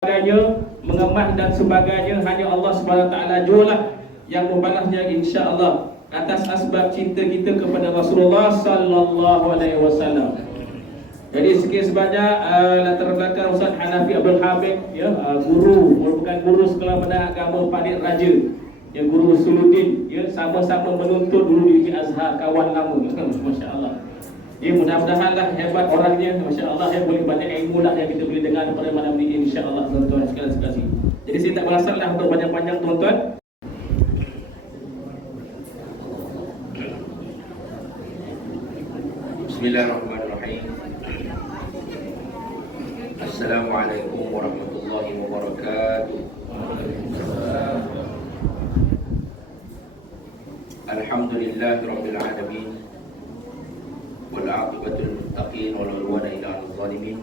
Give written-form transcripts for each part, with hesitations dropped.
mengemas dan sebagainya hanya Allah Subhanahu Wa Taala jualah yang membalasnya insya-Allah atas asbab cinta kita kepada Rasulullah sallallahu alaihi wasallam. Jadi sikit sebanyak latar belakang Ustaz Hanafi Abdul Habib ya, guru merupakan guru sekolah menengah agama Padit Raja. Ya, guru Suluddin ya, sama-sama menuntut dulu di Azhar, kawan lama masya-Allah. Ya, mudah-mudahanlah hebat orangnya, masya-Allah ya, boleh banyak ilmu lah yang kita boleh dengar pada malam ini insya-Allah tuan-tuan sekalian. Jadi saya tak berasal lah untuk panjang-panjang tuan-tuan. Bismillahirrahmanirrahim. Assalamualaikum warahmatullahi wabarakatuh. Alhamdulillahirabbil alamin. Wal 'aqibatul muttaqin wala 'udwana illa 'alal zalimin.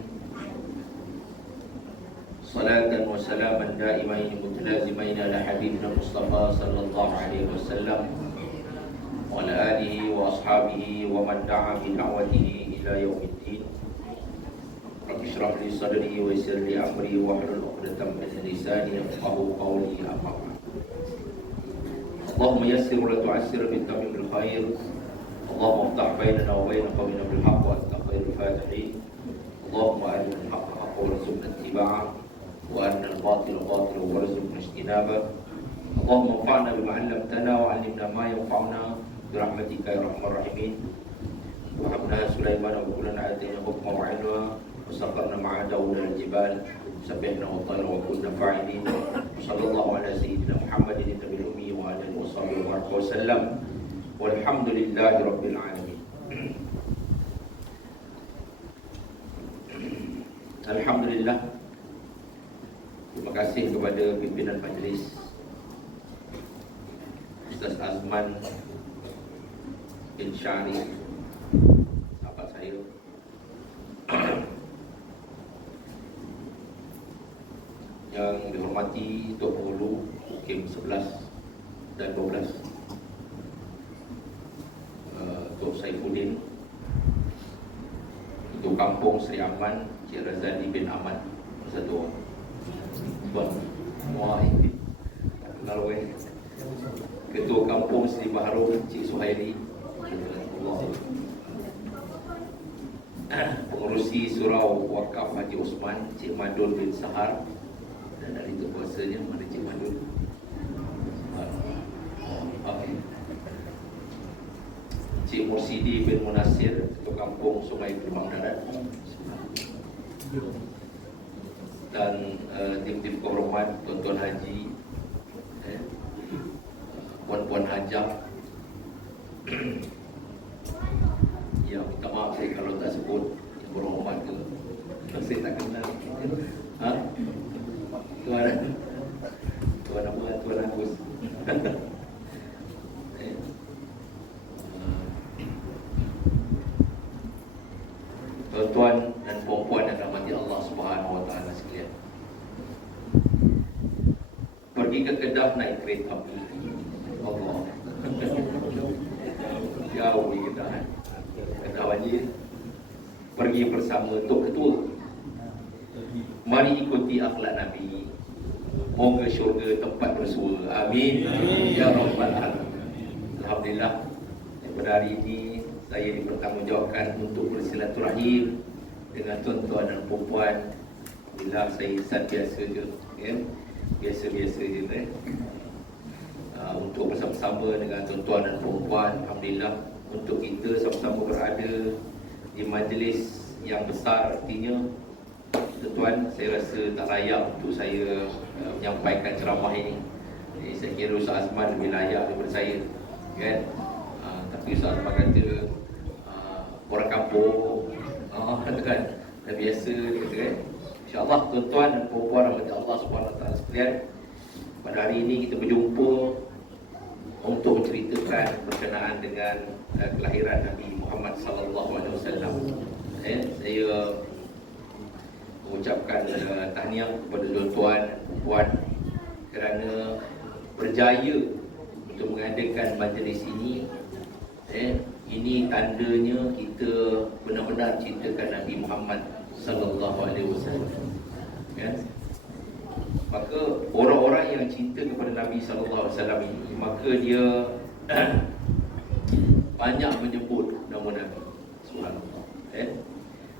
Salatan wa salaman da'imain mutalazimain ala habibina Mustafa sallallahu alaihi wasallam wa ala alihi wa ashabihi wa man da'a bi da'watihi ila yaumiddin. Rabbi shrah li sadri wa yassir li amri wa hlul 'uqdatam min lisani yafqahu qawli. Amma ba'd. Allahumma yassir wa la tu'assir bi tamimil khair. اللهم افتح بيننا وبين قومنا بالحق وانت خير الفاتحين. اللهم ارنا الحق حقا وارزقنا اتباعه وارنا الباطل باطلا وارزقنا اجتنابه. اللهم انفعنا بما علمتنا وعلمنا ما ينفعنا برحمتك يا ارحم الراحمين. وهبنا سليمان وكلنا اتينا حكما وعلما وسخرنا مع داود الجبال سبحنا والطير وكنا فاعلين. وصلى الله على سيدنا محمد النبي الامي وعلى اله وصحبه وسلم. Walhamdulillahi Rabbil Alamin. Alhamdulillah. Terima kasih kepada pimpinan majlis Ustaz Azman bin Syarif, sahabat saya, yang dihormati Tok Penghulu Hakim 11 dan 12, Tok Saifuddin, Ketua Kampung Sri Aman Cik Razali bin Ahmad, satu orang. Tuan Muar ini kenal weh. Ketua Kampung Sri Baharul Cik Suhaili, Pengurusi Surau Wakaf Haji Osman Cik Madul bin Sahar, dan dari itu kuasanya mana Cik Madul. Cik Mursidi bin Munasir, Ketua Kampung Sungai Kemang Darat, dan tim-tim kehormat, tuan-tuan haji, puan-puan hajah. Ya, minta maaf saya kalau tak sebut yang berhormat ke, saya tak kenal. Tuan apa? Tuan Agus. Tuan-tuan dan puan-puan yang dirahmati Allah Subhanahu Wa Taala sekalian. Pergi ke Kedah naik kereta api. Allah. Jauh di Kedah. Kedah wajib. Pergi bersama Tok Ketua. Mari ikuti akhlak Nabi. Moga syurga tempat bersua. Amin. Ya Rabbal Alamin. Alhamdulillah. Pada hari ini saya dipertanggungjawabkan untuk bersilaturahim dengan tuan-tuan dan puan-puan. Alhamdulillah, saya insan biasa je, ya? Biasa-biasa je, untuk bersama-sama dengan tuan-tuan dan puan-puan. Alhamdulillah, untuk kita sama-sama berada di majlis yang besar. Artinya, tuan-tuan, saya rasa tak layak untuk saya menyampaikan ceramah ini. Jadi, saya kira Ustaz Azman lebih layak daripada saya, kan? Tapi Ustaz Azman kata orang kampung, kan, dah biasa dia kata, kan. InsyaAllah tuan-tuan dan puan-puan rahmat Allah Subhanahu Wa Taala sekalian, pada hari ini kita berjumpa untuk menceritakan berkenaan dengan kelahiran Nabi Muhammad sallallahu alaihi wasallam. Saya mengucapkan tahniah kepada tuan-tuan dan puan kerana berjaya untuk mengadakan majlis ini. Ini tandanya kita benar-benar cintakan Nabi Muhammad sallallahu alaihi wasallam. Kan? Maka orang-orang yang cinta kepada Nabi SAW ini, maka dia banyak menyebut nama Nabi. Subhanallah.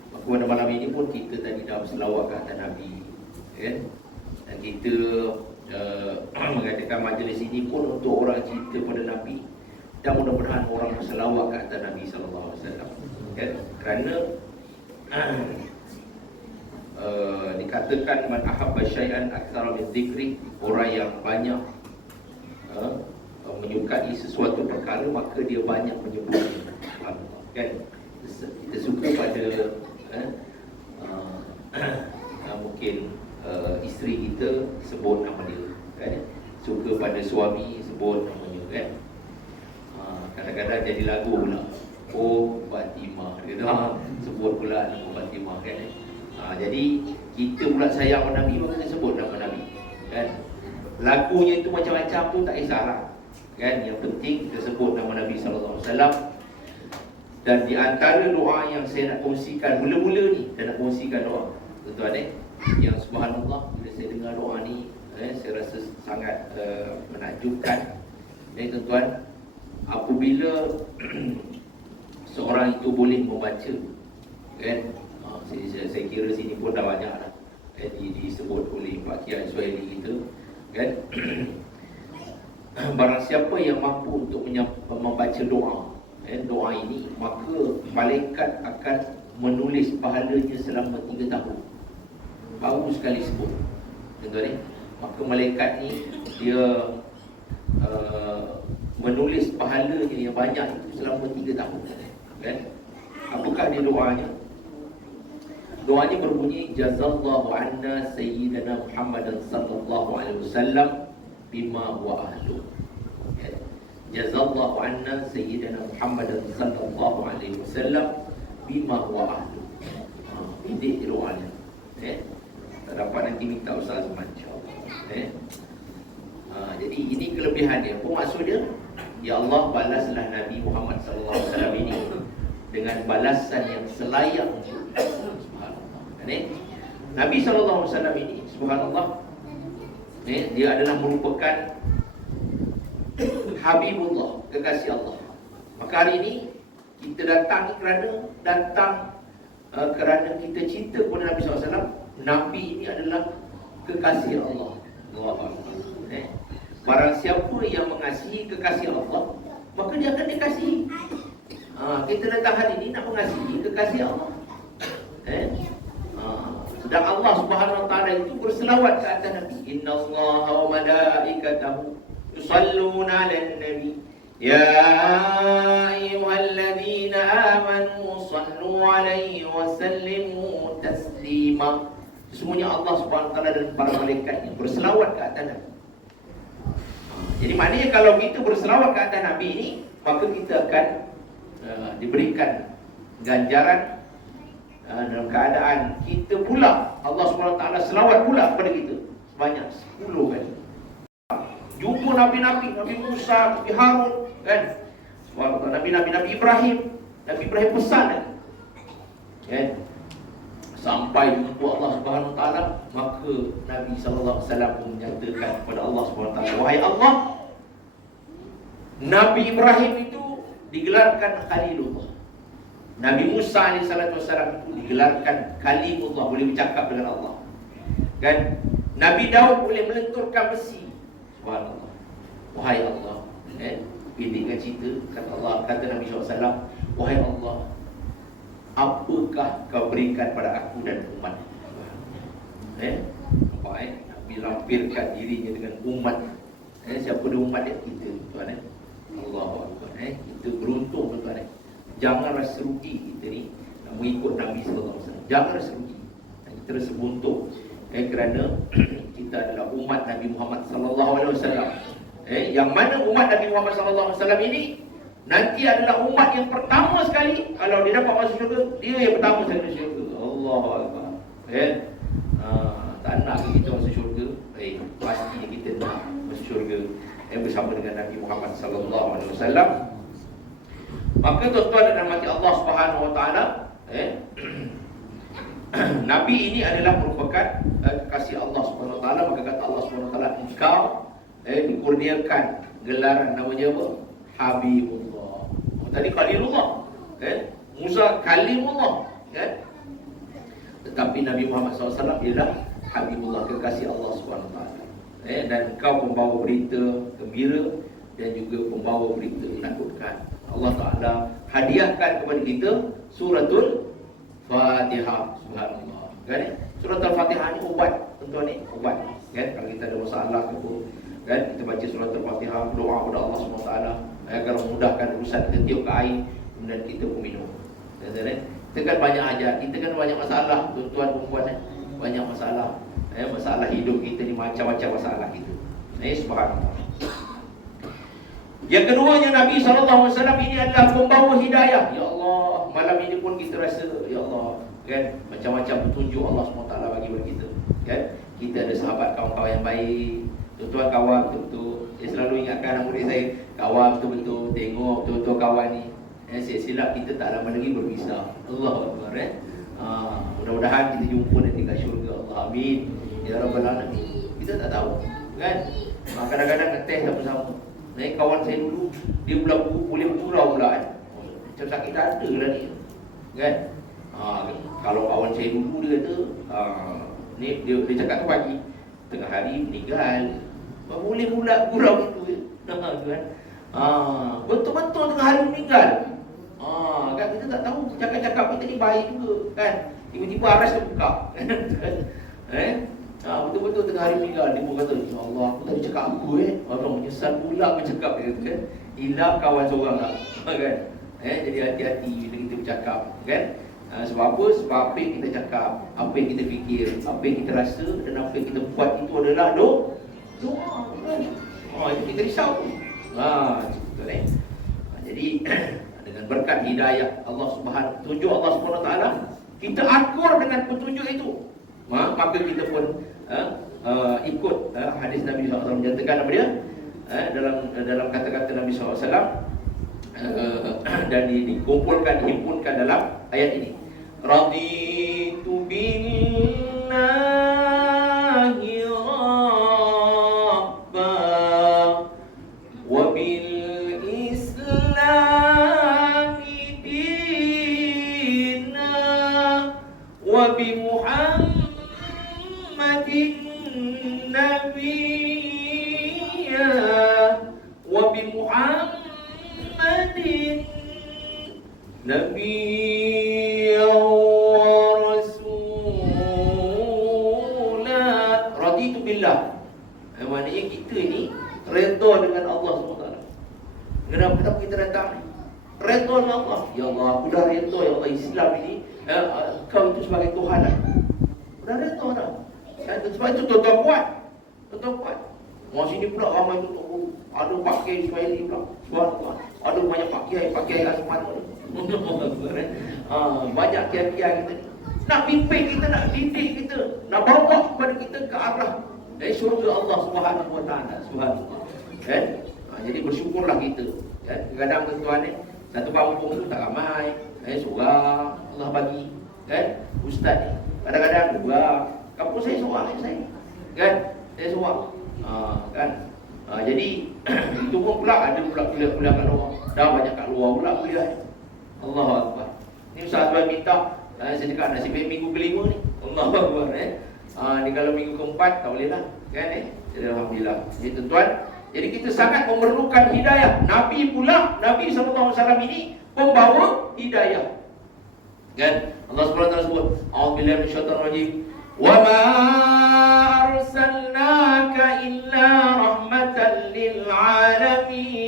Maka pada malam ini pun kita tadi dah berselawat ke atas Nabi, dan kita mengadakan majlis ini pun untuk orang cinta pada Nabi, dan mudah-mudahan orang berselawat ke atas Nabi SAW. Kerana dikatakan man ahabba syai'an aktsara min dzikri, orang yang banyak menyukai sesuatu perkara maka dia banyak menyebutnya. Kan kita suka pada mungkin isteri kita sebut nama dia, kan? Suka pada suami sebut namanya, kan? Kadang-kadang jadi lagu pula, oh Fatimah, dia sebut pula nama Fatimah, kan? Jadi kita pula sayang pada Nabi, maka kita sebut nama Nabi, kan? Lagunya itu macam-macam pun tak kisahlah, kan? Yang penting kita sebut nama Nabi SAW. Dan di antara doa yang saya nak kongsikan mula-mula ni, saya nak kongsikan doa, tuan-tuan, yang subhanallah, bila saya dengar doa ni, saya rasa sangat menakjubkan. Tuan-tuan, apabila seorang itu boleh membaca, kan? Saya kira sini pun dah banyak lah disebut oleh Pak Kiai Suhaili kita, kan? Barang siapa yang mampu untuk membaca doa, doa ini, maka malaikat akan menulis pahalanya selama 3 tahun. Baru sekali sebut, tuan-tuan, maka malaikat ni dia menulis pahalanya yang banyak itu selama 3 tahun, kan? Apakah dia doanya? Doanya berbunyi, jazallahu anna sayyidina Muhammadan sallallahu alaihi wasallam bima huwa ahlu. Jazallahu anna sayyidina Muhammadan sallallahu alaihi wasallam bima huwa ahlu. Ini doanya. Tak dapat nanti minta Ustaz Azman, insya-Allah. Jadi ini kelebihan dia. Apa maksud dia? Ya Allah, balaslah Nabi Muhammad sallallahu alaihi wasallam ini dengan balasan yang selayak. Nabi SAW ini, subhanallah, dia adalah merupakan Habibullah, kekasih Allah. Maka hari ini kita datang kerana kita cinta kepada Nabi SAW. Nabi ini adalah kekasih Allah. Barang siapa yang mengasihi kekasih Allah, maka dia akan dikasihi. Kita datang hari ini nak mengasihi kekasih Allah. Dan Allah Subhanahu wa taala itu berselawat ke atas Nabi. Innallaha wa malaikatahu yusalluna 'alan nabi. Ya ayyuhalladzina amanu sallu 'alaihi wa sallimu taslima. Semuanya Allah Subhanahu wa taala dan para malaikatnya berselawat ke atas Nabi. Jadi maknanya kalau kita berselawat ke atas Nabi ini, maka kita akan diberikan ganjaran dalam keadaan kita pula, Allah SWT selawat pula kepada kita sebanyak 10 kali. Jumpa Nabi-Nabi, Nabi Musa, Nabi Harun, kan? Nabi Ibrahim pesan kan? Sampai jumpa Allah SWT, maka Nabi SAW pun menyatakan kepada Allah SWT, wahai Allah, Nabi Ibrahim itu digelarkan Khalilullah, Nabi Musa AS itu digelarkan Kalimullah, boleh bercakap dengan Allah, kan? Nabi Daud boleh melenturkan besi. Subhanallah. Wahai Allah, pendekkan cerita, kata Nabi SAW, wahai Allah, apakah kau berikan pada aku dan umat? Nabi lampirkan dirinya dengan umat. Siapa dia umat dia? Kita, tuan. Allahu Akbar. Kita beruntung, tuan. Jangan rasa rugi kita ni nak mengikut Nabi SAW. Jangan rasa rugi. Kita rasa beruntung, kerana kita adalah umat Nabi Muhammad SAW. Yang mana umat Nabi Muhammad SAW ini nanti adalah umat yang pertama sekali, kalau dia dapat masuk syurga, dia yang pertama sekali masuk syurga. Allahu Akbar. Tak nak kita masuk syurga, pasti kita nak masuk syurga bersama dengan Nabi Muhammad SAW. Maka tuan-tuan dan rahmati Allah Subhanahu wa taala, Nabi ini adalah merupakan kekasih Allah Subhanahu Wa Taala. Maka kata Allah Subhanahu Wa Taala, engkau dikurniakan gelaran namanya apa? Habibullah. Tadi Khalilullah, Musa Kalimullah, tetapi Nabi Muhammad SAW ialah Habibullah, kekasih Allah Subhanahu Wa Taala. Dan engkau pembawa berita gembira dan juga pembawa berita menakutkan. Allah Ta'ala hadiahkan kepada kita suratul Fatihah. Subhanallah, kan? Surat Al-Fatihah ni ubat, tuan-tuan ni, ubat, kan? Kalau kita ada masalah ke apa, kan? Kita baca surat Al-Fatihah, doa kepada Allah SWT agar memudahkan urusan kita, tiup ke air, kemudian kita pun minum. Kita kan banyak hajat, kita kan banyak masalah, tuan-tuan perempuan, banyak masalah. Masalah hidup kita ni macam-macam masalah kita. Subhanallah. Yang keduanya, Nabi SAW ini adalah pembawa hidayah. Ya Allah, malam ini pun kita rasa, ya Allah, kan, macam-macam petunjuk Allah SWT bagi kepada kita, kan? Kita ada sahabat, kawan-kawan yang baik, tuan-tuan kawan betul-betul. Saya selalu ingatkan anak murid saya, kawan betul-betul, tengok betul-betul kawan ni. Silap kita tak lama lagi berpisah. Allahu Akbar. Mudah-mudahan kita jumpa nanti kat syurga. Allah, amin ya rabbal alamin. Kita tak tahu, kan? Kadang-kadang ngeteh sama-sama. Kawan saya dulu, dia boleh bergurau pula, macam sakit dada lah ni, kan? Kalau kawan saya dulu, dia kata dia cakap tu pagi, tengah hari meninggal, boleh pula gurau itu, kan? Betul-betul tengah hari meninggal. Kan kita tak tahu, cakap-cakap kita ni baik juga, kan? Tiba-tiba aras terbuka. Betul-betul tengah hari meninggal. Dia pun kata, ya Allah, aku tadi cakap aku, Allah menyesal pula bercakap, dia kata, kan? Hilang kawan seorang lah, kan? Jadi hati-hati bila kita bercakap, kan? Sebab apa? Sebab apa yang kita cakap, apa yang kita fikir, apa yang kita rasa dan apa yang kita buat itu adalah doa, kan? Itu kita risau. Betul, jadi dengan berkat hidayah Allah Subhanahu, petunjuk Allah Subhanahu Wa Taala, kita akur dengan petunjuk itu, maka kita pun ikut hadis Nabi SAW menyatakan apa dia, dalam kata-kata Nabi SAW, dan dikumpulkan, dihimpunkan dalam ayat ini. Raditu billahi rabba wa bil islami dina wa bi Muhammadin nabiyya wa bi Muhammadin nabiyya wa rasulah. Raditu billah, maknanya kita ni redha dengan Allah SWT. Kenapa kita datang ni? Redha dengan Allah. Ya Allah, aku dah redha, ya Allah, Islam ini, kau itu sebagai Tuhan lah. Dah redha dah. Sebab itu tuan-tuan kuat. Tuan-tuan kuat. Sini pula ramai tuan-tuan, ada Pak Kiai Ismaili pula, subhanallah. Ada banyak Pak Kiai Azman pula. Banyak kiai-kiai kita ni nak pimpin kita, nak didik kita, nak bawa kepada kita ke arah syurga Allah Subhanahu Wa Taala. Subhanallah, kan? Jadi bersyukurlah kita, kan? Kadang-kadang tuan-tuan ni, satu kampung tu tak ramai, seorang Allah bagi, kan? Ustaz ni kadang-kadang dua, kampung saya seorang saya, kan? Saya seorang, kan? Jadi itu pun pula ada pula kuliah kat luar, dah banyak kat luar pula kuliah. Allahu Akbar. Ni Ustaz Azwan minta, saya cakap nasib baik minggu kelima ni. Allahu Akbar. Ni kalau minggu keempat tak boleh lah, kan? Jadi alhamdulillah. Jadi tuan-tuan, jadi kita sangat memerlukan hidayah. Nabi pula, Nabi SAW ini pembawa hidayah, kan? Allah SWT sebut, a'udzubillahi minasyaitonir rajim, wa ma arsalnaka illa rahmatan lil alamin.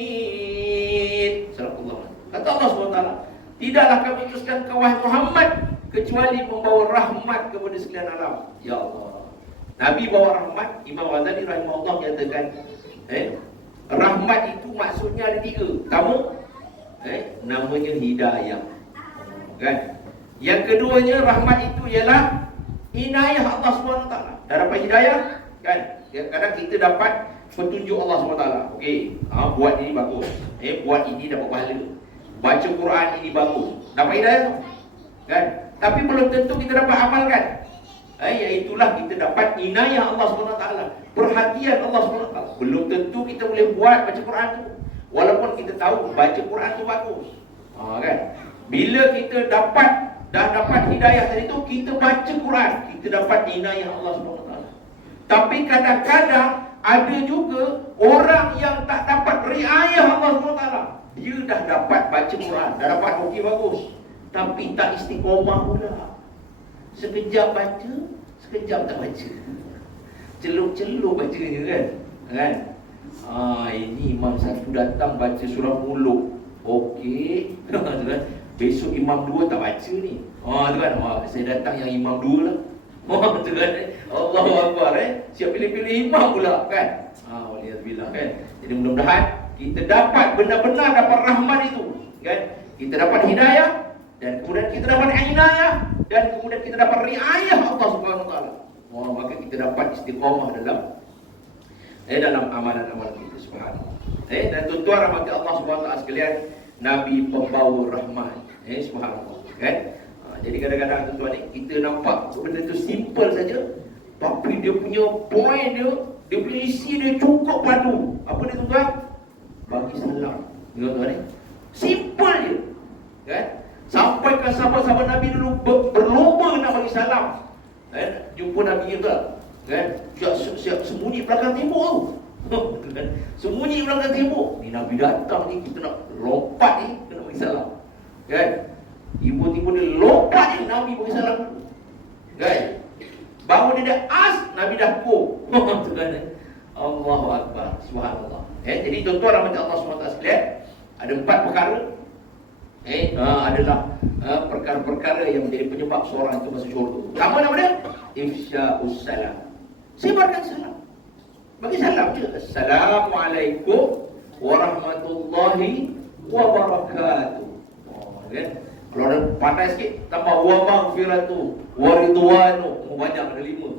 Surah. Kata Allah SWT, tidaklah kami utuskan kau wahai Muhammad kecuali membawa rahmat kepada sekalian alam. Ya Allah, Nabi bawa rahmat. Imam Ghazali rahimahullah menyatakan, rahmat itu maksudnya ada tiga. Pertama, namanya hidayah, kan? Yang keduanya, rahmat itu ialah inayah Allah SWT. Dah dapat hidayah, kan? Kadang kita dapat petunjuk Allah SWT. Okey, buat ini bagus, buat ini dapat pahala, baca Quran ini bagus, dapat hidayah tu, kan? tapi belum tentu kita dapat amalkan. Iaitulah kita dapat inayah Allah SWT, perhatian Allah SWT. Belum tentu kita boleh buat baca Quran tu, walaupun kita tahu baca Quran tu bagus. Kan? Bila kita dah dapat hidayah tadi tu, kita baca Quran, kita dapat inayah Allah SWT. Tapi kadang-kadang ada juga orang yang tak dapat riayah Allah SWT. Dia dah dapat baca Quran, dah dapat hoki bagus, tapi tak istiqomah pula. Sekejap baca, sekejap tak baca. Celup-celup bacanya kan? Ini imam satu datang baca surah Muluk. Okey. Besok imam dua tak baca ni. Tu kan. Saya datang yang imam dua lah. Tu kan. Allahu Akbar siap pilih-pilih imam pula kan. Waliyahzubillah kan. Jadi mudah-mudahan kita dapat benar-benar dapat rahmat itu kan. Kita dapat hidayah, dan kemudian kita dapat inayah, dan kemudian kita dapat riayah Allah Subhanahu Wa Taala. Maka kita dapat istiqamah dalam amalan-amalan kita. Subhanallah. Dan tuan-tuan rahmat Allah Subhanahu Wa Taala sekalian, Nabi pembawa rahmat. Subhanallah kan. Jadi kadang-kadang tuan-tuan ni kita nampak benda tu simple saja, tapi dia punya point dia punya isi dia cukup padu. Apa dia tuan-tuan? Bagi salam. Tuan-tuan ni simple je kan. Sampai ke sahabat-sahabat Nabi dulu berlomba nak bagi salam. Jumpa Nabi kita kan, siap sembunyi belakang tembok tu. Sembunyi belakang tembok. Ni Nabi datang ni, kita nak lompat ni, kena bagi salam. Kan? Tiba-tiba dia lompat ni, Nabi bagi salam. Kan? Baru dia dah Nabi dah ko. Allahu Akbar. Subhanallah. Jadi tuan-tuan rahmat Allah SWT sekalian, ada 4 perkara adalah perkara-perkara yang menjadi penyebab seorang itu masuk syurga. Pertama nama dia ifsya'us salam. Sebarkan salam. Bagi salam je. Assalamualaikum warahmatullahi wabarakatuh. Kan? Kalau ada pandai sikit, tambah wa maghfiratu wa ridwanu. Banyak ada 5.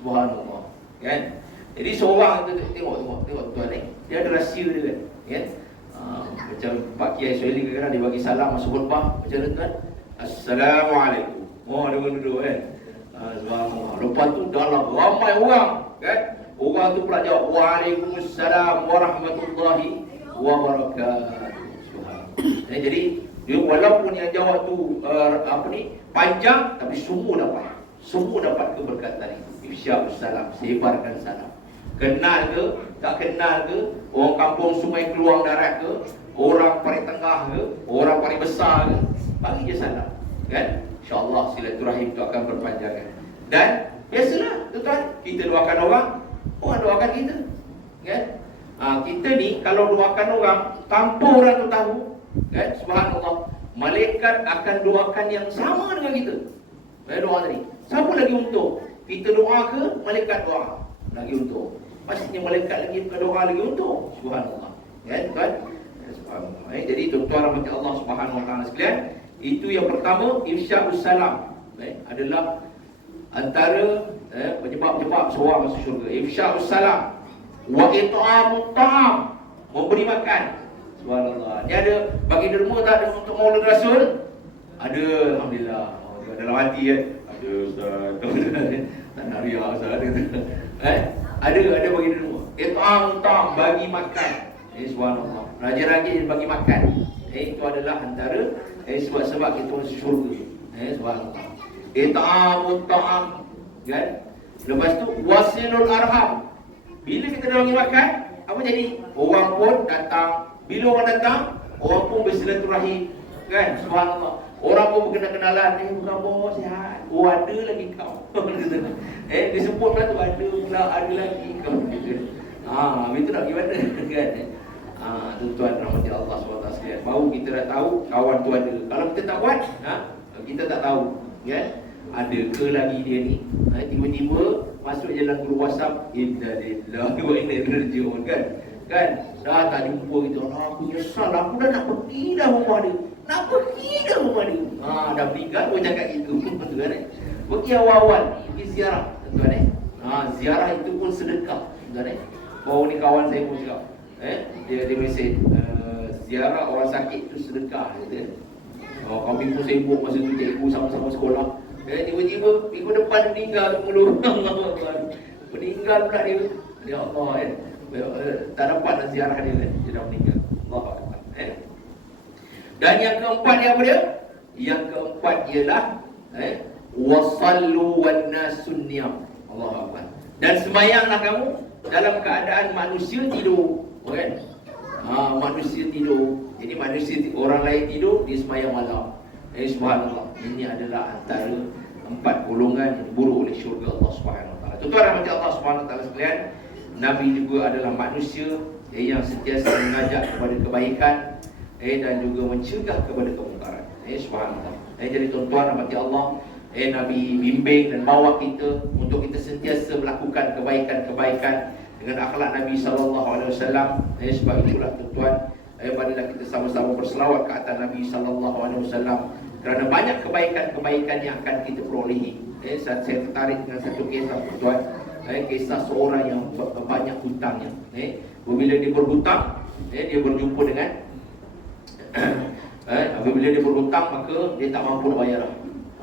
Subhanallah. Kan? Jadi seorang itu tengok tuan ni, dia ada rahsia dia kan. Macam Pak Kiai Suhaili kadang-kadang dia bagi salam masuk khutbah macam mana tuan? Assalamualaikum. Dia duduk kan. Subhanallah. Lepas tu dalam ramai orang kan, orang tu pula jawab Waalaikumsalam warahmatullahi wabarakatuh. Subhanallah. Jadi dia walaupun yang jawab tu panjang, tapi semua dapat keberkatan itu. Ifsya'us salam, sebarkan salam. Kenal ke, tak kenal ke, orang kampung Sungai Keluang Darat ke, orang paling tengah ke, orang paling besar ke, bagi je salam kan. InsyaAllah silaturahim itu akan berpanjangan. Dan biasalah tuan-tuan, kita doakan orang doakan kita kan. Kita ni kalau doakan orang tanpa orang tu tahu kan, subhanallah, malaikat akan doakan yang sama dengan kita. Doa tadi, siapa lagi untung? Kita doa ke malaikat doa? Lagi untung. Pastinya malaikat lagi doa lagi untung. Subhanallah. Kan? Subhanallah. Jadi tuan-tuan rahmat Allah Subhanahu Wa Taala sekalian, itu yang pertama, ifsya'us salam. Adalah antara penyebab-penyebab seorang masuk syurga. Ifsya'us salam wa it'amut ta'am, memberi makan. Subhanallah. Ni ada bagi derma tak ada untuk Maulid Rasul? Ada, alhamdulillah. Dalam hati kan. Ada ustaz. Tak nak riak ustaz. Ada bagi derma. It'amut ta'am, bagi makan. Subhanallah. Rajin-rajin bagi makan. Itu adalah antara sebab-sebab kita masuk syurga. Subhanallah. It'amut ta'am kan. Lepas tu wasilul arham. Bila kita dah bagi makan, apa jadi? Orang pun datang. Bila orang datang, orang pun bersilaturahim kan. Subhanallah. Orang pun berkenal-kenalan. Khabar sihat. Ada lagi kau. Disebut pula tu, ada lagi kau. Itu nak gimana kan. Tuan-tuan rahmati Allah SWT sekalian, baru kita dah tahu kawan tu ada. Kalau kita tak buat, kita tak tahu kan. Ada ke lagi dia ni, tiba-tiba masuk jalan guru WhatsApp, innalillahi wa inna ilaihi raji'un kan. Dah tak jumpa kita, aku nyesal, aku dah nak pergi dah rumah dia. Dah berikan pun cakap gitu. Tuan pergi awal-awal, pergi ziarah tuan ziarah itu pun sedekah tuan Baru ni kawan saya pun cakap, dia mesej, ziarah orang sakit itu sedekah gitu. Kami pun sibuk masa tu cikgu sama-sama sekolah. Tiba-tiba minggu depan meninggal mulu. Meninggal pula dia. Ya Allah tak dapat nak ziarah dia kan. Dia dah meninggal. Allah Akbar. Dan yang keempat dia apa dia? Yang keempat ialah wasallu wan nasun niyam. Allah Akbar. Dan sembahyanglah kamu dalam keadaan manusia tidur. Kan? Manusia tidur. Jadi manusia orang lain tidur, dia sembahyang malam. Subhanallah. Ini adalah antara 4 golongan yang diburu oleh syurga Allah Subhanahu Wa Taala. Tuan-tuan rahmati Allah Subhanahu Wa Taala sekalian, Nabi juga adalah manusia yang sentiasa mengajak kepada kebaikan dan juga mencegah kepada kemungkaran. Subhanallah. Jadi tuan-tuan rahmati Allah, Nabi bimbing dan bawa kita untuk kita sentiasa melakukan kebaikan-kebaikan dengan akhlak Nabi SAW. Sebab itulah tuan-tuan, marilah kita sama-sama berselawat ke atas Nabi SAW, kerana banyak kebaikan-kebaikan yang akan kita perolehi. Saya tertarik dengan satu kisah tuan-tuan, kisah seorang yang banyak hutangnya. Bila dia berhutang, dia berjumpa dengan apabila dia berhutang, maka dia tak mampu nak bayar.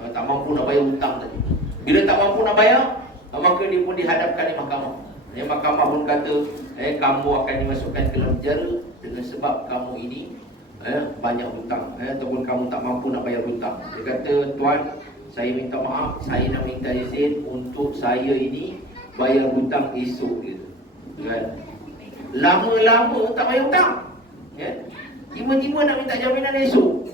Tak mampu nak bayar hutang tadi. Bila tak mampu nak bayar, maka dia pun dihadapkan di mahkamah. Mahkamah pun kata, kamu akan dimasukkan ke dalam penjara dengan sebab kamu ini banyak hutang, ataupun kamu tak mampu nak bayar hutang. Dia kata, tuan, saya minta maaf, saya nak minta izin untuk saya ini bayar hutang esok gitu. Kan? Lama-lama tak bayar hutang. Tiba-tiba nak minta jaminan esok.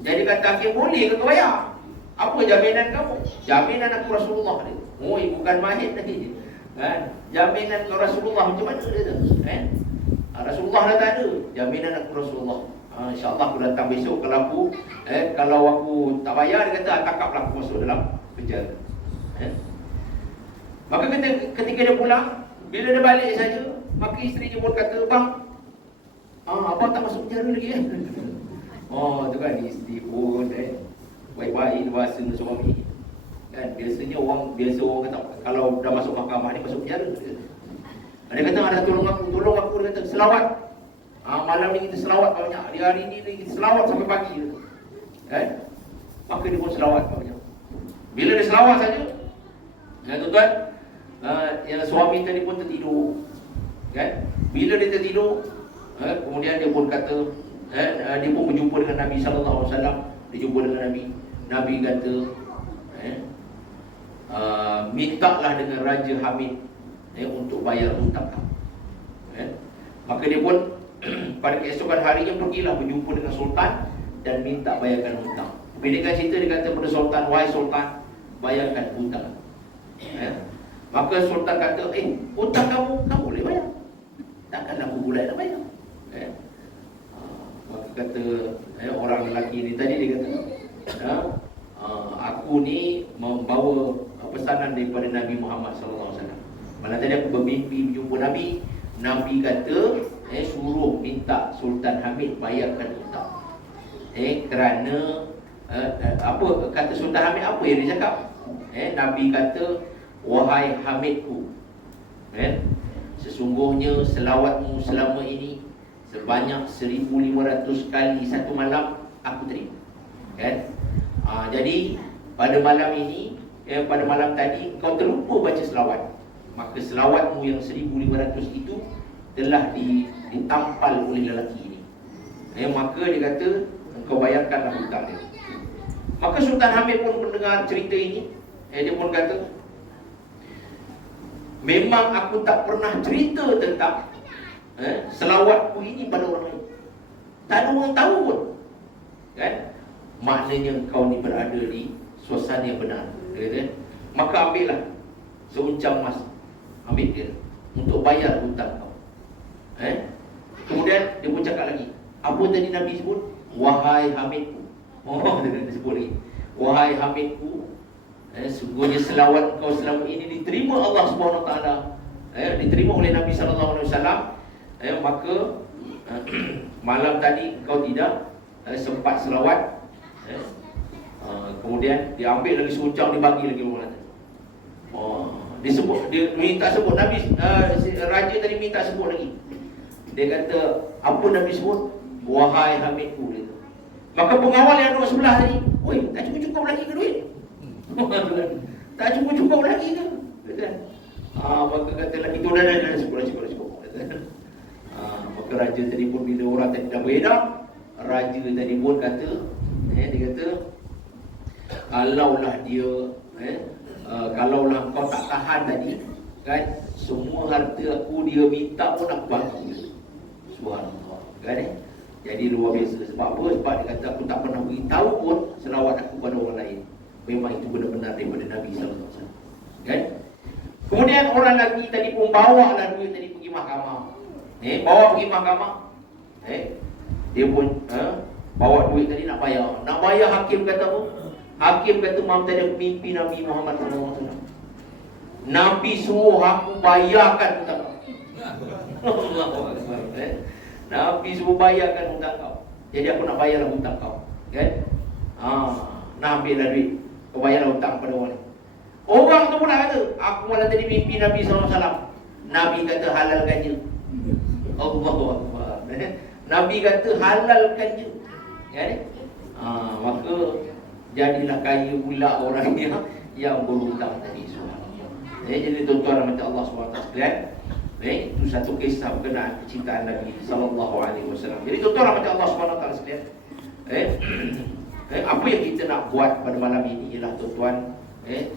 Jadi kata hakim, boleh ke kau bayar? Apa jaminan kamu? Jaminan aku Rasulullah dia. Bukan mahir tadi. Jaminan kau Rasulullah macam mana dia tu? Rasulullah dah tak ada. Jaminan aku Rasulullah. InsyaAllah aku datang besok. Kalau aku tak bayar, dia kata tangkaplah aku masuk dalam penjara. Maka ketika dia pulang, bila dia balik saja, maka isteri dia pun kata, bang, abang tak masuk penjara lagi tu kan, isteri pun baik-baik bahasa suami. Kan biasanya orang kata kalau dah masuk mahkamah ni masuk penjara. Dia kata ada tolong aku. Dia kata selawat. Malam ni kita selawat banyak. Di hari ni kita selawat sampai pagi. Maka dia pun selawat banyak. Bila dia selawat saja, tuan-tuan, yang suami tadi pun tertidur. Kan? Bila dia tertidur, kemudian dia pun kata, dia pun berjumpa dengan Nabi SAW. Dia jumpa dengan Nabi. Nabi kata, mintalah dengan Raja Hamid untuk bayar hutang. Maka dia pun pada keesokan harinya pergilah berjumpa dengan Sultan dan minta bayarkan hutang. Pendekkan cerita, dia kata kepada Sultan, wahai Sultan, bayarkan hutang. Maka Sultan kata, hutang kamu boleh bayar. Takkanlah aku boleh nak bayar. Maka kata orang lelaki ni tadi, dia kata, aku ni membawa pesanan daripada Nabi Muhammad SAW. Malam tadi aku bermimpi berjumpa Nabi. Nabi kata, suruh minta Sultan Hamid bayarkan hutang. Kerana apa kata Sultan Hamid, apa yang dia cakap? Nabi kata, wahai Hamidku, sesungguhnya selawatmu selama ini sebanyak 1,500 kali satu malam aku terima. Jadi pada malam ini, pada malam tadi kau terlupa baca selawat. Maka selawatmu yang 1,500 itu telah ditampal oleh lelaki ini. Maka dia kata, engkau bayarkanlah hutang dia. Maka Sultan Hamid pun mendengar cerita ini. Dia pun kata, memang aku tak pernah cerita tentang selawatku ini pada orang lain. Tak ada orang tahu pun. Kan? Maknanya kau ni berada di suasana yang benar. Dia kata, maka ambillah seuncang emas, ambil dia untuk bayar hutang kau. Kemudian dia pun cakap lagi, apa tadi Nabi sebut? Wahai Hamidku. Dia sebut lagi, wahai Hamidku, sungguhnya selawat kau selama ini diterima Allah SWT, diterima oleh Nabi SAW. Maka malam tadi kau tidak sempat selawat. Kemudian dia ambil lagi seuncang, dia bagi lagi orang lain. Dia minta sebut Nabi, raja tadi minta sebut lagi. Dia kata, apa Nabi sebut? Wahai Hamidku. Maka pengawal yang duduk sebelah tadi, "Oi, tak cukup-cukup lagi ke duit?" Tak cukup-cukup lagi ke? Kata. Maka kata lagi tu dah cukup. Maka raja tadi pun bila orang tadi dah beredar, raja tadi pun kata, dia kata, kalaulah dia kalaulah kau tak tahan tadi kan, semua harta aku dia minta pun aku bagi. Subhanallah kan. Jadi luar biasa. Sebab apa? Sebab dia kata aku tak pernah beritahu pun selawat aku pada orang lain. Memang itu benar-benar daripada Nabi SAW kan. Kemudian orang lagi tadi pun bawa lah duit tadi pergi mahkamah. Bawa pergi mahkamah. Dia pun bawa duit tadi nak bayar. Nak bayar, hakim kata apa? Hakim kata, "Mam, tadi aku mimpi Nabi Muhammad SAW. Nabi suruh aku bayarkan hutang kau." Nabi suruh bayarkan hutang kau. Jadi aku nak bayarlah hutang kau. Kan? Nak ambillah duit. Kau bayarlah hutang pada orang ni. Orang tu pula kata, "Aku malah tadi mimpi Nabi SAW. Nabi kata halalkan je." Allahu Akbar. Nabi kata halalkan je. Kan? Maka jadilah kaya pula orang yang berhutang tadi. Jadi tuan-tuan rahmat Allah SWT sekalian, itu satu kisah berkenaan kecintaan Nabi SAW. Jadi tuan-tuan rahmat Allah SWT sekalian, apa yang kita nak buat pada malam ini ialah tuan-tuan,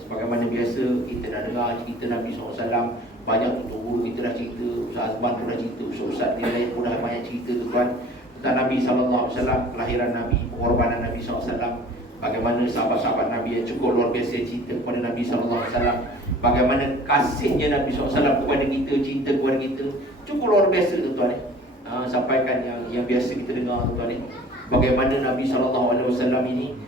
sebagaimana biasa kita nak dengar cerita Nabi SAW. Banyak tuan guru kita dah cerita, Ustaz Azman pun dah cerita, Ustaz dia lain pun dah banyak cerita tuan-tuan tentang Nabi SAW, kelahiran Nabi, pengorbanan Nabi SAW. Bagaimana sahabat-sahabat Nabi yang cukup luar biasa cinta kepada Nabi SAW. Bagaimana kasihnya Nabi SAW kepada kita, cinta kepada kita, cukup luar biasa tuan-tuan. Sampaikan yang biasa kita dengar tuan-tuan. Bagaimana Nabi SAW ini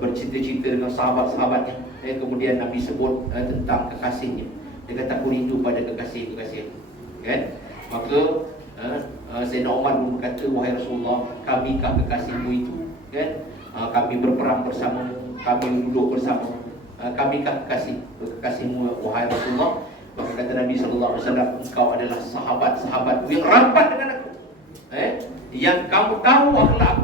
bercinta-cinta dengan sahabat-sahabatnya. Kemudian Nabi sebut tentang kekasihnya. Dia kata, "Aku rindu pada kekasih-kekasih." Kan? Maka Sayyidina Umar pun berkata, "Wahai Rasulullah, kamikah kekasihmu itu?" Kan? Kami berperang bersama, kami duduk bersama, kamikah kekasihmu wahai Rasulullah? Maka kata Nabi SAW, "Engkau adalah sahabat-sahabatku yang rapat dengan aku, yang kamu tahu akhlak.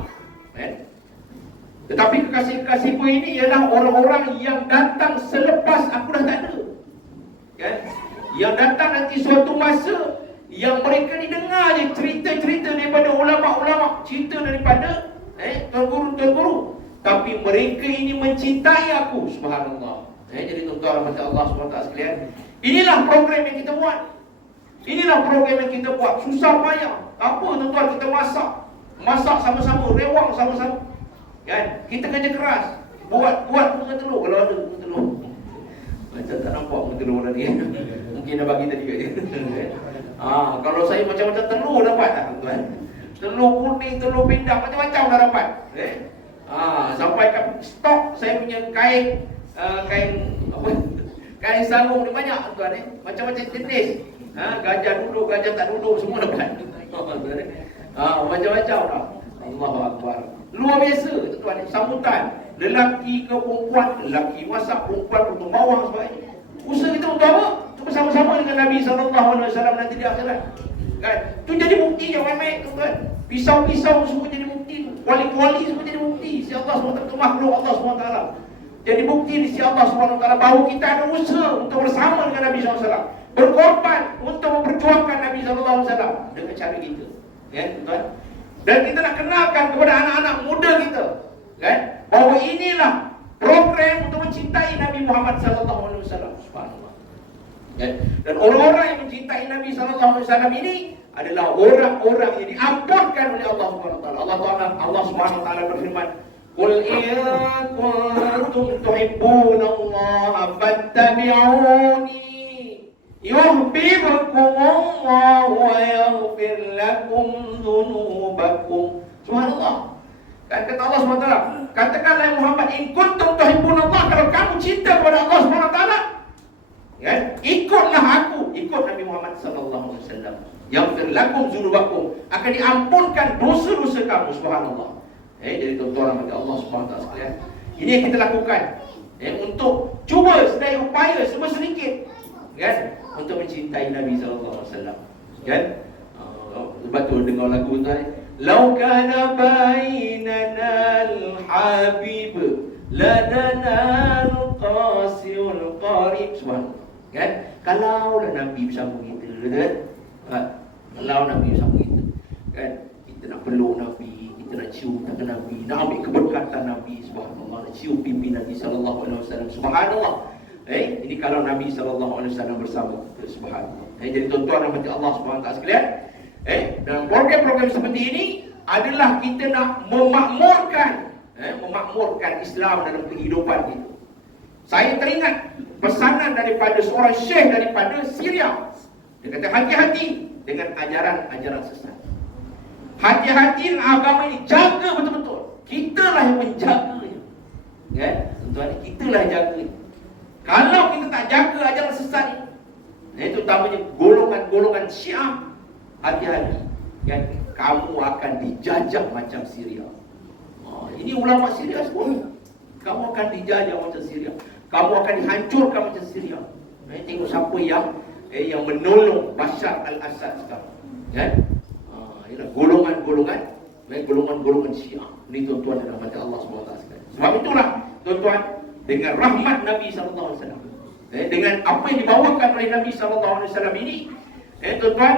Tetapi kekasih-kekasihku ini ialah orang-orang yang datang selepas aku dah tak ada, kan? Yang datang nanti suatu masa yang mereka ni dengar je cerita-cerita daripada ulama-ulama, cerita daripada tuan guru, tapi mereka ini mencintai aku." Subhanallah. Jadi tuan-tuan rahmat Allah SWT sekalian, inilah program yang kita buat. Inilah program yang kita buat. Susah payah. Apa tuan-tuan, kita masak sama-sama, rewang sama-sama. Kan? Kita kerja keras. Buat bunga telur kalau ada bunga telur. Macam tak nampak bunga telur tadi. Mungkin dah bagi tadi kat dia. Kalau saya macam-macam telur dapat tak tuan? Telur kuning, telur pindang, macam-macam dah dapat. Sampai kat stok saya punya kain kain sarung ni banyak tuan. Macam-macam jenis. Gajah duduk, gajah tak duduk, semua dapat. Macam-macam dah. Allahu Akbar. Luar biasa tuan, sambutan. Lelaki ke perempuan, lelaki masak, perempuan potong bawang sebagainya. Usaha kita untuk apa? Untuk bersama-sama dengan Nabi SAW nanti di akhirat. Kan? Itu jadi bukti yang main-main tuan. Pisau-pisau semua jadi bukti. Kuali-kuali semua jadi bukti. Si Allah SWT, makhluk Allah SWT. Jadi bukti di sisi Allah SWT bahawa kita ada usaha untuk bersama dengan Nabi SAW. Berkorban untuk memperjuangkan Nabi SAW dengan cara kita. Kan tuan? Dan kita nak kenalkan kepada anak-anak muda kita, kan, bahawa inilah program untuk mencintai Nabi Muhammad SAW. Subhanallah. Dan orang-orang yang mencintai Nabi SAW ini adalah orang-orang yang diampunkan oleh Allah SWT. Allah SWT berfirman, "Qul in kuntum tuhibbunallaha fattabi'uni yuhibbukumullah wa yaghfir lakum dhunubakum." Subhanallah. Kan kata Allah SWT, katakanlah Muhammad, in kuntum tuhibbunallah, kalau kamu cinta kepada Allah SWT, kan, ikutlah aku, ikut Nabi Muhammad SAW. Yaghfir lakum dhunubakum, akan diampunkan dosa-dosa kamu. Subhanallah. Jadi tuan-tuan rahmat Allah SWT sekalian, ini yang kita lakukan untuk cuba sedaya upaya semua sedikit, kan, untuk mencintai Nabi SAW. Kan? Sebab tu dengar lagu tuan, "Lau kana bainana habib ladana qasil qarib. Subhanallah. Kan? Kalau Nabi bersama kita, kan? Kalau Nabi bersama kita, kan? Kita nak peluk Nabi, kita nak cium tangan Nabi, nak ambil keberkatan Nabi, subhanallah, nak cium pipi Nabi sallallahu alaihi wasallam. Subhanallah. Ini kalau Nabi sallallahu alaihi wasallam bersama kita, subhanallah. Jadi tuan-tuan dan puan Allah Subhanahu wa taala sekalian, dalam program-program seperti ini adalah kita nak memakmurkan Islam dalam kehidupan kita. Saya teringat pesanan daripada seorang syekh daripada Syria. Dia kata hati-hati dengan ajaran-ajaran sesat. Hati-hati dengan agama ini, jaga betul-betul. Kitalah yang menjaganya. Ya, tuan-tuan, kitalah yang jaganya. Kalau kita tak jaga ajaran sesat ini, terutamanya golongan-golongan Syiah, hati-hati. Ya, kamu akan dijajah macam Syria. Ini ulama Syria semua. Kamu akan dijajah macam Syria. Kamu akan dihancurkan macam Syria. Tengok siapa yang menolong Bashar al-Assad sekarang. Ya? Golongan-golongan Syiah. Ini tuan-tuan dan rahmat Allah SWT sekalian. Sebab itulah tuan-tuan, dengan rahmat Nabi SAW, dengan apa yang dibawakan oleh Nabi SAW ini, tuan-tuan,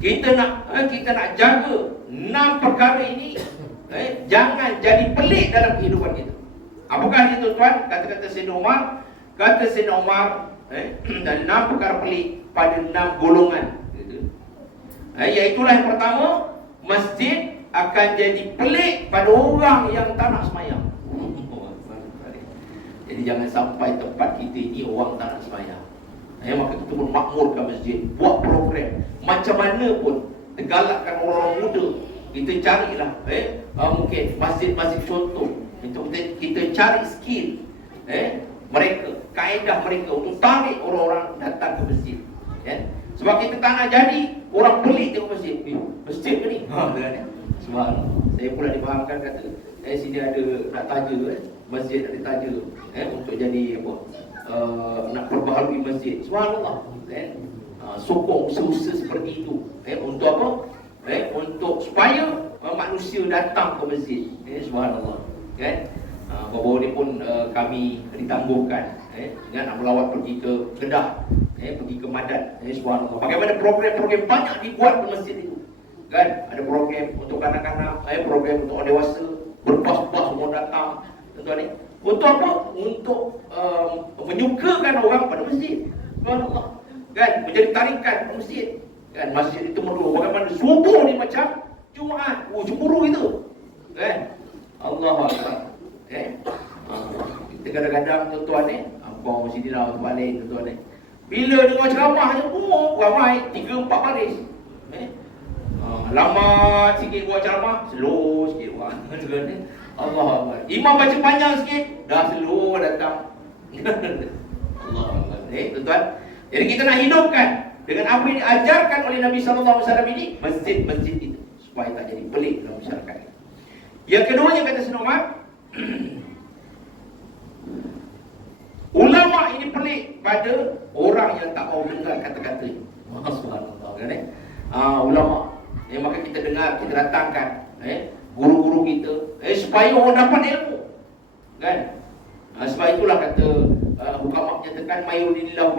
kita nak jaga 6 perkara ini. Jangan jadi pelik dalam kehidupan kita. Apakah dia tuan-tuan? Kata-kata Sayyidina Umar. Kata Sayyidina Umar, dan 6 perkara pelik pada 6 golongan. Iaitulah yang pertama, masjid akan jadi pelik pada orang yang tak nak semayang. Jadi jangan sampai tempat kita ini orang tak nak semayang. Maka kita pun makmurkan masjid, buat program macam mana pun, galakkan orang muda. Kita carilah mungkin masjid-masjid contoh. Kita cari skill mereka, kaedah mereka untuk tarik orang-orang datang ke masjid. Sebab kita tak nak jadi orang pelik tengok masjid. Masjid ke ni? Subhanallah. Saya pula difahamkan kata, sini ada nak taja, masjid nak ditaja untuk jadi apa? Nak perbaharui masjid. Subhanallah. Sokong usaha seperti itu. Untuk apa? Untuk supaya manusia datang ke masjid. Subhanallah. Baru-baru ni pun kami ditangguhkan dengan nak melawat pergi ke Kedah, pergi ke Madan. Subhanallah. Bagaimana program-program banyak dibuat di masjid itu. Kan? Ada program untuk kanak-kanak, program untuk orang dewasa, berbas-bas semua datang. Tuan-tuan ni. Untuk apa? Untuk menyukakan orang pada masjid. Subhanallah. Kan? Menjadi tarikan pada masjid. Kan? Masjid itu merdu. Bagaimana subuh ni macam Jumaat. Cemburu itu. Kan? Allahu Akbar. Kita kadang-kadang tuan-tuan ni, kau sini lah balik tuan-tuan ni. Bila dengar ceramah je, ramai 3-4 baris. Lama sikit buat ceramah, slow sikit buat. Allahu Akbar. Imam baca panjang sikit, dah slow datang. Allahu Akbar. Tuan-tuan, jadi kita nak hidupkan dengan apa yang diajarkan oleh Nabi SAW ini, masjid-masjid itu, supaya tak jadi pelik dalam masyarakat. Yang keduanya kata Sayyidina Umar, ulama ini pelik pada orang yang tak mau dengar kata-kata ini. Subhanallah, kan ulama. Maka kita dengar, kita datangkan guru-guru kita supaya orang dapat ilmu. Kan? Sebab itulah kata hukama menyatakan mayuridillahu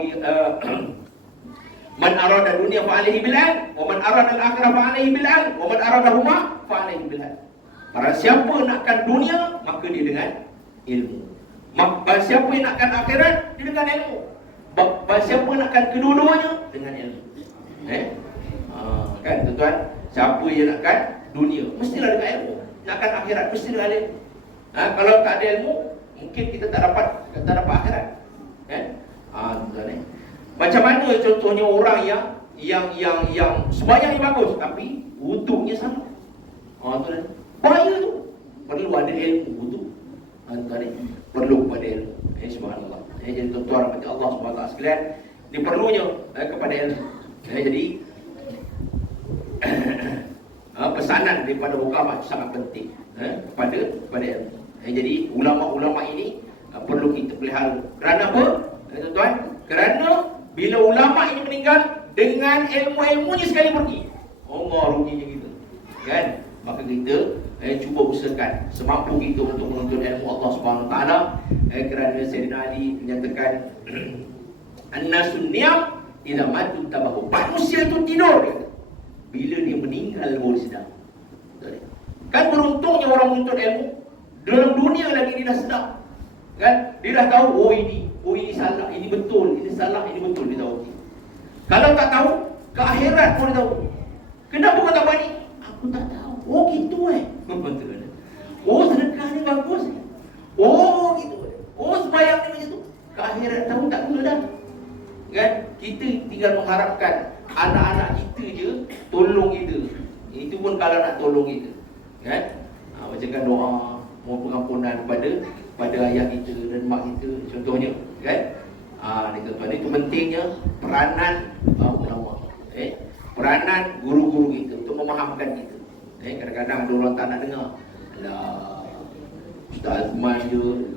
man arada dunia fa alaihi bil ilm wa man arada al akhirah fa alaihi bil ilm wa man arada huma fa alaihi bil ilm. Barang siapa nakkan dunia, maka dia dengan ilmu. Barang siapa yang nakkan akhirat, dia dengan ilmu. Barang siapa nakkan kedua-duanya, dengan ilmu. Kan tuan-tuan, siapa yang nakkan dunia, mestilah dengan ilmu. Nakkan akhirat, mesti dengan ilmu. Kalau tak ada ilmu, mungkin kita tak dapat akhirat. Tuan-tuan, macam mana contohnya orang yang sembahyang ni bagus, tapi wuduknya sama. Tuan-tuan, bahaya tu. Perlu ada ilmu wuduk. Tuan-tuan, perlu pada ilmu. Subhanallah. Jadi tuan-tuan rahmat Allah SWT sekalian, diperlunya kepada ilmu. Jadi pesanan daripada ulama sangat penting kepada ilmu. Jadi ulama-ulama ini perlu kita pelihara. Kerana apa? Tuan-tuan, kerana bila ulama ini meninggal, dengan ilmu-ilmunya sekali pergi. Allah ruginya kita. Kan? Maka kita cuba usahakan semampu kita untuk menuntut ilmu Allah Subhanahu Wa Taala, kerana Sayyidina Ali menyatakan an-nasun niyam idza matu tabahu. Manusia itu tidur bila dia meninggal baru sedar. Kan beruntungnya orang menuntut ilmu, dalam dunia lagi dia dah sedar. Kan? Dia dah tahu, oh ini salah, ini betul, ini salah, ini betul, dia tahu. Kalau tak tahu, ke akhirat pun dia tahu. Kenapa kau tak buat ni? Aku tak tahu. Oh gitu betul. Oh sedekah ni bagus. Oh gitu. Oh sembahyang ni macam tu. Ke akhirat tahu tak betul dah. Kan? Kita tinggal mengharapkan anak-anak kita je tolong kita. Itu pun kalau nak tolong kita. Kan? Bacakan doa mohon pengampunan pada ayah kita dan mak kita contohnya, kan? Ni tuan-tuan, itu pentingnya peranan ulama. Peranan guru-guru kita untuk memahamkan kita. Kadang-kadang ada orang tak nak dengar. Alah, Ustaz Azman je.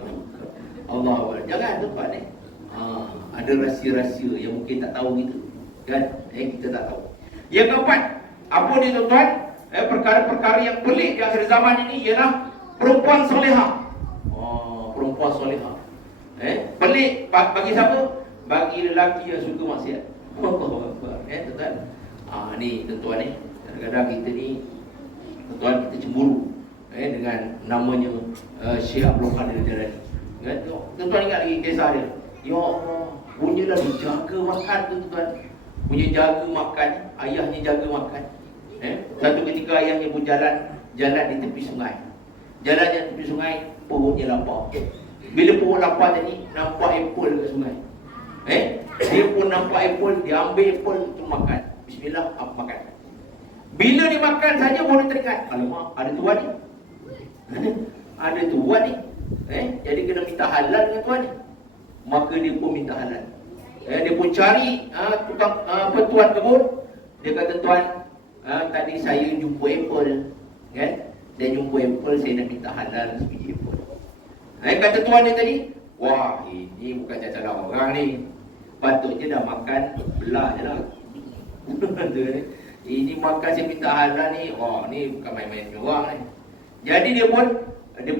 Allah, jangan tuan-tuan ada rahsia-rahsia yang mungkin tak tahu kita. Kan? Kita tak tahu. Yang keempat, apa dia tuan-tuan? Perkara-perkara yang pelik di akhir zaman ini ialah perempuan solehah. Perempuan solehah. Pelik bagi siapa? Bagi lelaki yang suka maksiat. Tuan-tuan. Ni tuan-tuan ni, kadang-kadang kita ni tuan-tuan kita cemburu dengan namanya Syekh Abdul Qadir Jalani. Kan? Tuan-tuan ingat lagi kisah dia. Ya Allah, punyalah dia jaga makan tuan-tuan. Punya jaga makan, ayahnya jaga makan. Satu ketika ayahnya pun jalan di tepi sungai. Jalan di tepi sungai, perutnya lapar. Bila perut lapar tadi, nampak apple kat sungai. Dia pun nampak apple, dia ambil apple untuk makan. Bismillah, makan. Bila dia makan saja baru teringat, alamak, ada tuan ni. Ada tuan ni. Jadi kena minta halal dengan tuan ni. Maka dia pun minta halal. Dia pun cari tuan kebun. Dia kata, tuan, tadi saya jumpa apple, kan? Dia jumpa apple, saya nak minta halal sebiji apple. Kata tuan dia tadi, wah, ini bukan cara orang ni. Patutnya dah makan belah je lah. Ini makan saya minta halal ni, wah, ni bukan main-main orang ni. Jadi dia pun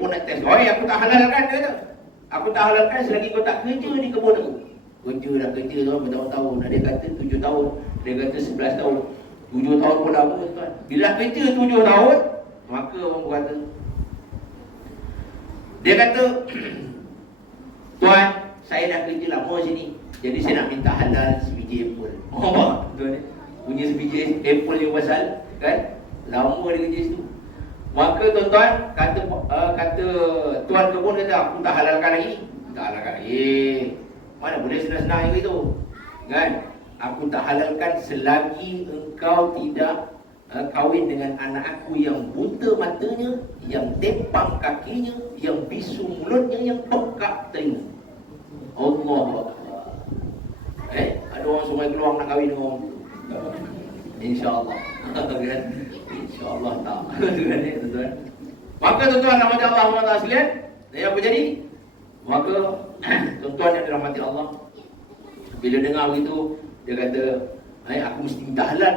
nak test. Oh, aku tak halalkan, dia kata. Aku tak halalkan selagi kau tak kerja di kebun aku. Kerja tu bertahun-tahun. Dia kata 7 tahun. Dia kata 11 tahun. 7 tahun pun lama tuan. Bila kerja 7 tahun, maka orang berkata, dia kata, tuan, saya dah kerja lama sini, jadi saya nak minta halal sebiji apple. Tuan, punya sebiji apple yang pasal, kan? Lama dia kerja situ. Maka tuan-tuan, kata tuan kebun kata, aku tak halalkan lagi. Tak halalkan lagi. Mana boleh senang-senang yang itu, kan? Aku tak halalkan selagi engkau tidak kahwin dengan anak aku yang buta matanya, yang tepang kakinya, yang bisu mulutnya, yang pekak telinga. Allah. Ada orang semua keluar nak kahwin dengan orang. InsyaAllah. InsyaAllah tak. Maka tuan-tuan rahmati Allah SWT sekalian, apa jadi? Maka tuan-tuan yang dirahmati Allah, bila dengar begitu, dia kata, aku mesti minta halal.